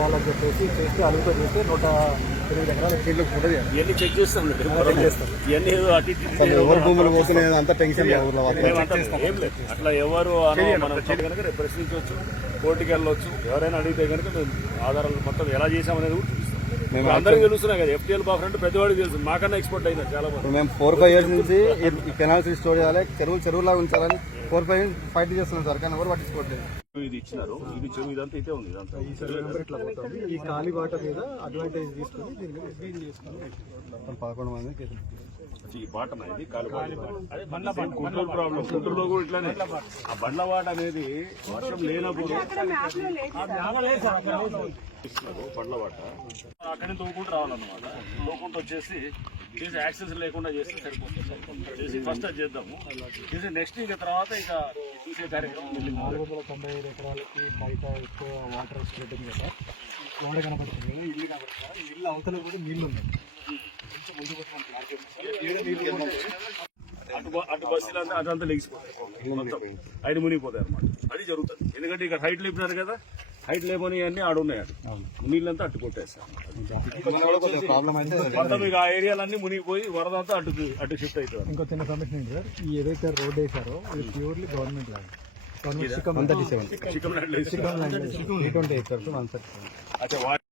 వాళ్ళని చెప్పేసి చేస్తే అలుగుతో చేస్తే 108 ఎకరాల ఫీల్డ్ ఉంటుంది. ఇవన్నీ చెక్ చేస్తాం ఇవన్నీ ఎవరు భూములు పోతున్నాయి అంత టెన్షన్ ఏం లేదు. అట్లా ఎవరు మనం కనుక రేపు ప్రశ్నించవచ్చు, కోర్టుకి వెళ్ళవచ్చు. ఎవరైనా అడిగితే కనుక మేము ఆధారాలు మొత్తం ఎలా చేసామనేది కూడా చూపిస్తాం. మేము అందరికీ తెలుస్తున్నాయి కదా, FTL బాఫర్ అంటే పెద్దవాడికి తెలుసు, మాకన్నా ఎక్స్పోర్ట్ అయినా చాలా మంది. మేము 4-5 years నుంచి ఈ కెనాల్స్ రిస్టోర్ చేయాలి, చెరువులా ఉంచాలని 4-5 years ఫైట్ చేస్తున్నాం సార్, కానీ ఎవరు పట్టించుకోవట్లేదు. ఇది ఇచ్చినారు, ఇది చెరువు ఇదంతా ఇదే ఉంది. ఇదంతా ఈ సర్వే నెంబర్ ఇట్లా పోతుంది. ఈ ఖాళీ వాటర్ మీద అడ్వాంటేజ్ తీసుకొని దీని మీద క్లీన్ చేసుకొని 11 మంది కేసులు. ఈ బాట ఇది గుంటూరు ప్రాబ్లం. గుంటూరులో కూడా ఇట్లానే ఆ బండ్ల వాట అనేది వర్షం లేనప్పుడు బండ్ల వాట అక్కడి తోకుంటూ రావాలన్నమాట. తోకుంటూ వచ్చేసి చేసి యాక్సెస్ లేకుండా చేస్తే సరిపోతుంది. చేసి ఫస్ట్ అది చేద్దాము, చేసి నెక్స్ట్ ఇంకా తర్వాత ఇక చూసే కార్యక్రమం. 495 ఎకరాలకి బయట ఎక్కువ వాటర్ స్ప్రెడ్ ఉంది కదా, వాడ కనపడుతుంది కదా, ఇల్లు కనపడుతుంది కదా, ఇల్లు అవతల కూడా నీళ్ళు ఉన్నాయి. అటు బస్సులు అదంతా లెగిసిపోతాయి, మొత్తం ఐదు మునిగిపోతాయి అనమాట. అది జరుగుతుంది. ఎందుకంటే ఇక్కడ హైట్ లేపినారు కదా, హైట్ లేపని అన్ని ఆడున్నాయి. అటు నీళ్ళంతా అట్టు కొట్టేస్తాం. మొత్తం ఇక ఆ ఏరియాలన్నీ మునిగిపోయి వరద అంతా అటు షిఫ్ట్ అవుతుంది. ఇంకో చిన్న సమస్య ఏంటి సార్, ఈ ఏదైతే రోడ్ వేసారో ఇది ప్యూర్లీ గవర్నమెంట్ ల్యాండ్. 137 చికం ల్యాండ్ 328 acres 137.